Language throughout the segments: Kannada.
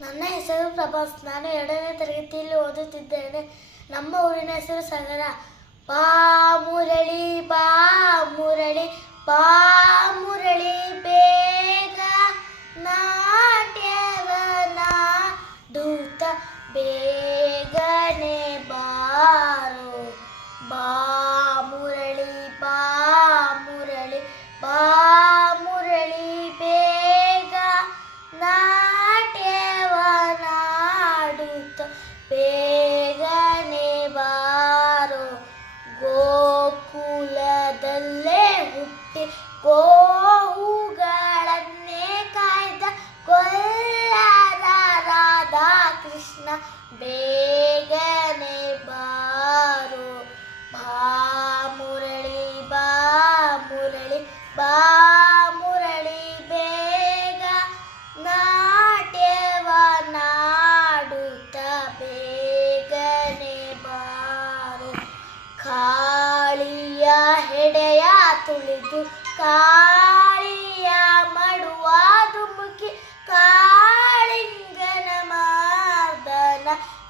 ನನ್ನ ಹೆಸರು ಪ್ರಭಾಸ್. ನಾನು ಎರಡನೇ ತರಗತಿಯಲ್ಲಿ ಓದುತ್ತಿದ್ದೇನೆ. ನಮ್ಮ ಊರಿನ ಹೆಸರು ಸಗರ ಬಾ ಮುರಳಿ ಬಾ ಮುರಳಿ ಬಾ ಮುರಳಿ, ಬೇಗ ನಾಟ್ಯವನ ದೂತ, ಬೇಗನೆ ಕೃಷ್ಣ ಬೇಗನೆ ಬಾರೋ ಬಾ ಮುರಳಿ ಬಾ ಮುರಳಿ ಬಾ ಮುರಳಿ ಬೇಗ ನಾಟ್ಯವ ನಾಡುತ್ತ ಬೇಗನೆ ಬಾರೋ ಕಾಳಿಯ ಹೆಡೆಯ ತುಳಿದು ಕಾಳಿಯ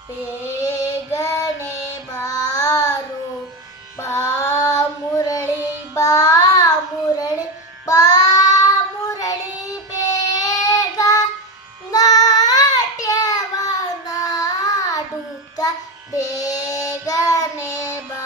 ಬೇಗನೆ ಬಾರು. ಬಾ ಮುರಳಿ ಬಾ ಮುರಳಿ ಬಾ ಮುರಳಿ ಬೇಗ. ನಾಟ್ಯವ ನಾಡುತ್ತ ಬೇಗನೆ ಬಾ